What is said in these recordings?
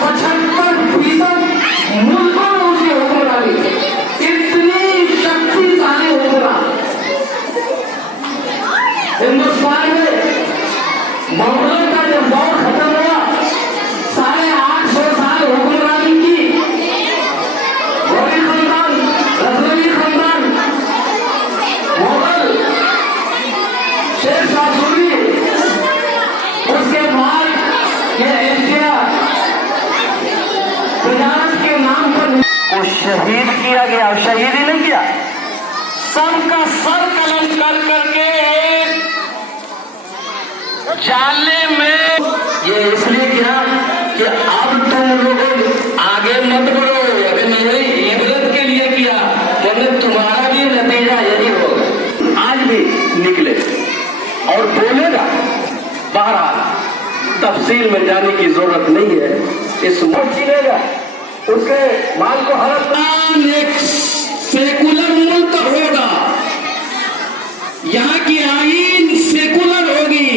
75% मुल्कों में उसकी हुक्मरानी, इतनी शक्तिशाली हुक्मरान हिंदुस्तान में। मुगलों का जब दौर खत्म हुआ, 850 साल हुक्मरानी की गौरी खानदान, रजवी खानदान, मुगल, शेर शाह सूरी, उसके बाद ये इंडिया तजारत के नाम पर को शहीद किया गया। शहीद ही नहीं किया, सबका सर कलम कर करके जाले में। ये इसलिए किया कि अब तुम लोग आगे मत बढ़ो, अगर मैंने इबरत के लिए किया, वरना तुम्हारा भी नतीजा यही होगा। आज भी निकले और बोलेगा, बहरहाल तफसील में जाने की जरूरत नहीं है। इस मुल्क जीनेगा, उसके माल को हड़प। एक सेकुलर मुल्क होगा, यहाँ की आईन सेकुलर होगी।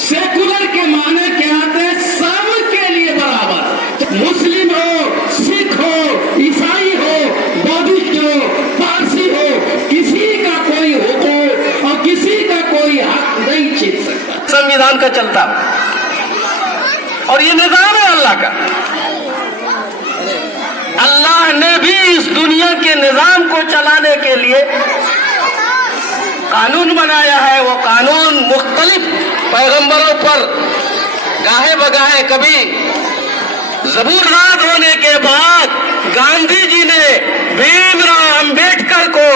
सेकुलर के माने क्या आते हैं? सब के लिए बराबर। मुस्लिम हो, सिख हो, ईसाई हो, बौद्धिस्ट हो, पारसी हो, किसी का कोई हुकूक और किसी का कोई हक नहीं छीन सकता। संविधान का चलता और ये निजाम है अल्लाह का। अल्लाह ने भी इस दुनिया के निजाम को चलाने के लिए कानून बनाया है। वो कानून मुख्तलिफ पैगंबरों पर गाहे बगाहे, कभी ज़बूरनाद होने के बाद गांधी जी ने भीमराव अंबेडकर को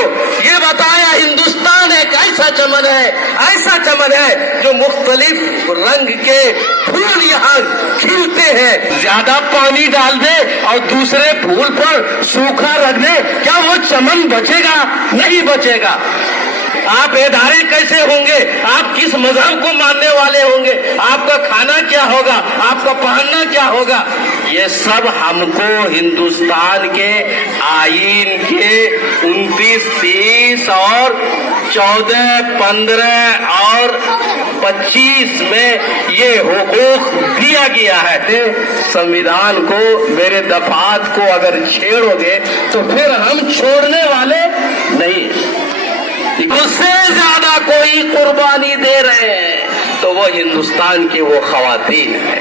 ये बताया, हिंदुस्तान एक ऐसा चमन है जो मुख्तलिफ रंग के फूल यहाँ खिलते हैं। ज्यादा पानी डाल दे और दूसरे फूल पर सूखा रख दे, क्या वो चमन बचेगा? नहीं बचेगा। आप इदारे कैसे होंगे, आप किस मजहब को मानने वाले होंगे, आपका खाना क्या होगा, आपका पहनना क्या होगा, ये सब हमको हिंदुस्तान के आईन के 29, 30 और 14, 15 और 25 में ये हुकूक दिया गया है। संविधान को, मेरे दफात को अगर छेड़ोगे तो फिर हम छोड़ने वाले नहीं। उससे ज्यादा कोई कुर्बानी दे रहे हैं तो वो हिंदुस्तान के वो खवातीन है।